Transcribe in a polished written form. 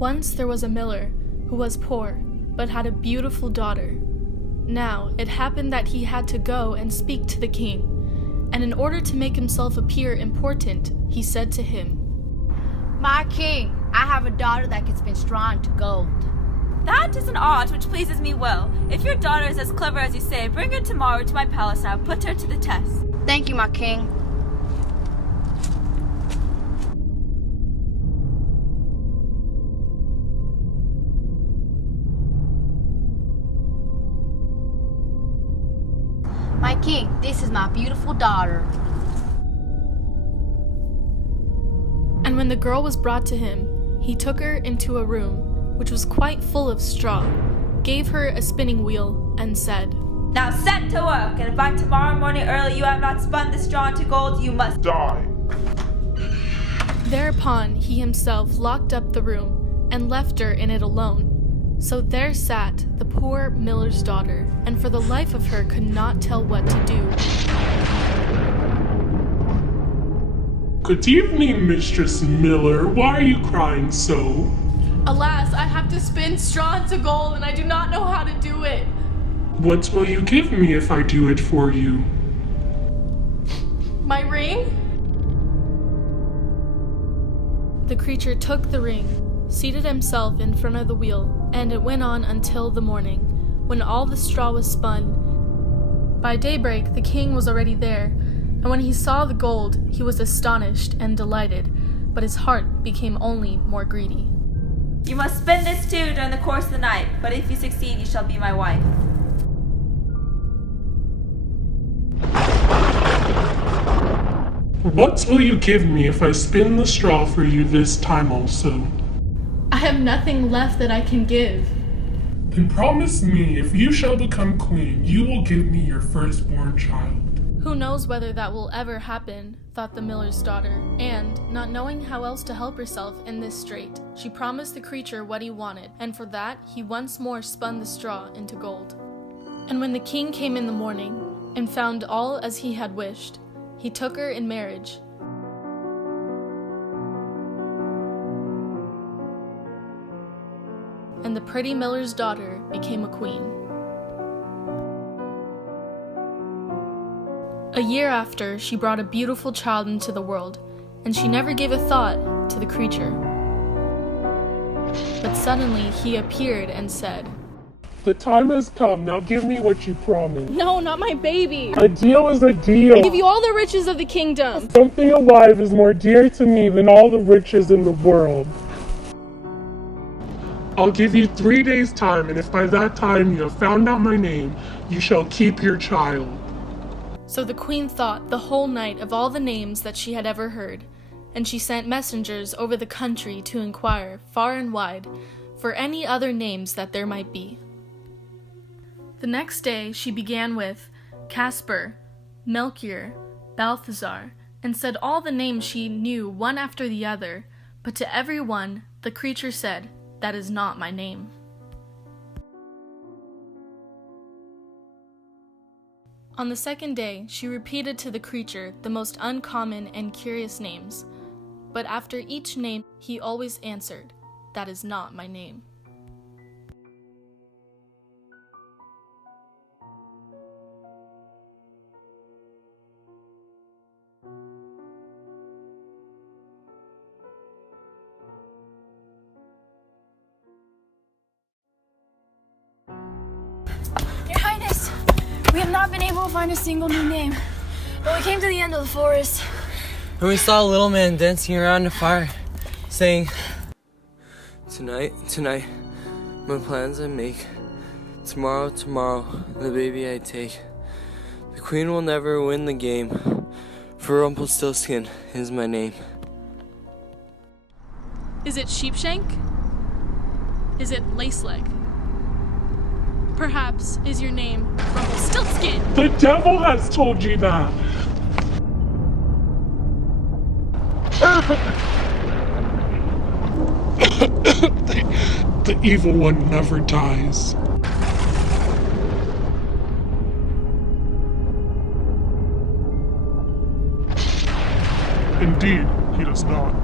Once there was a miller who was poor, but had a beautiful daughter. Now it happened that he had to go and speak to the king, and in order to make himself appear important, he said to him, "My king, I have a daughter that can spin straw into gold." "That is an art which pleases me well. If your daughter is as clever as you say, bring her tomorrow to my palace and I'll put her to the test." "Thank you, my king." "My king, this is my beautiful daughter." And when the girl was brought to him, he took her into a room which was quite full of straw, gave her a spinning wheel, and said, "Now set to work, and if by tomorrow morning early you have not spun the straw into gold, you must Die." Thereupon he himself locked up the room and left her in it alone. So there sat the poor miller's daughter, and for the life of her could not tell what to do. "Good evening, Mistress Miller. Why are you crying so?" Alas, I have to spin straw into gold, and I do not know how to do it. "What will you give me if I do it for you?" My ring? The creature took the ring, seated himself in front of the wheel, and it went on until the morning, when all the straw was spun. By daybreak, the king was already there, and when he saw the gold, he was astonished and delighted, but his heart became only more greedy. You must spin this too during the course of the night, but if you succeed, you shall be my wife." "What will you give me if I spin the straw for you this time also?" I have nothing left that I can give. "Then promise me if you shall become queen, you will give me your firstborn child." Who knows whether that will ever happen, thought the miller's daughter, and, not knowing how else to help herself in this strait, she promised the creature what he wanted, and for that he once more spun the straw into gold. And when the king came in the morning, and found all as he had wished, he took her in marriage. And the pretty miller's daughter became a queen. A year after, she brought a beautiful child into the world, and she never gave a thought to the creature. But suddenly he appeared and said, "The time has come, now give me what you promised." "No, not my baby! "A deal is a deal. I'll give you all the riches of the kingdom!" Something alive is more dear to me than all the riches in the world. I'll give you 3 days' time, and if by that time you have found out my name, you shall keep your child." So the queen thought the whole night of all the names that she had ever heard, and she sent messengers over the country to inquire far and wide for any other names that there might be. The next day she began with Casper, Melchior, Balthazar, and said all the names she knew one after the other, but to every one the creature said, "That is not my name." On the second day, she repeated to the creature the most uncommon and curious names, but after each name he always answered, "That is not my name." Your Highness, we have not been able to find a single new name, but we came to the end of the forest. And we saw a little man dancing around a fire, saying, Tonight, my plans I make. Tomorrow, the baby I take. The queen will never win the game, for Rumpelstiltskin is my name." Is it Sheepshank? Is it Laceleg? Perhaps is your name Rumpelstiltskin? The devil has told you that. The evil one never dies. Indeed, he does not.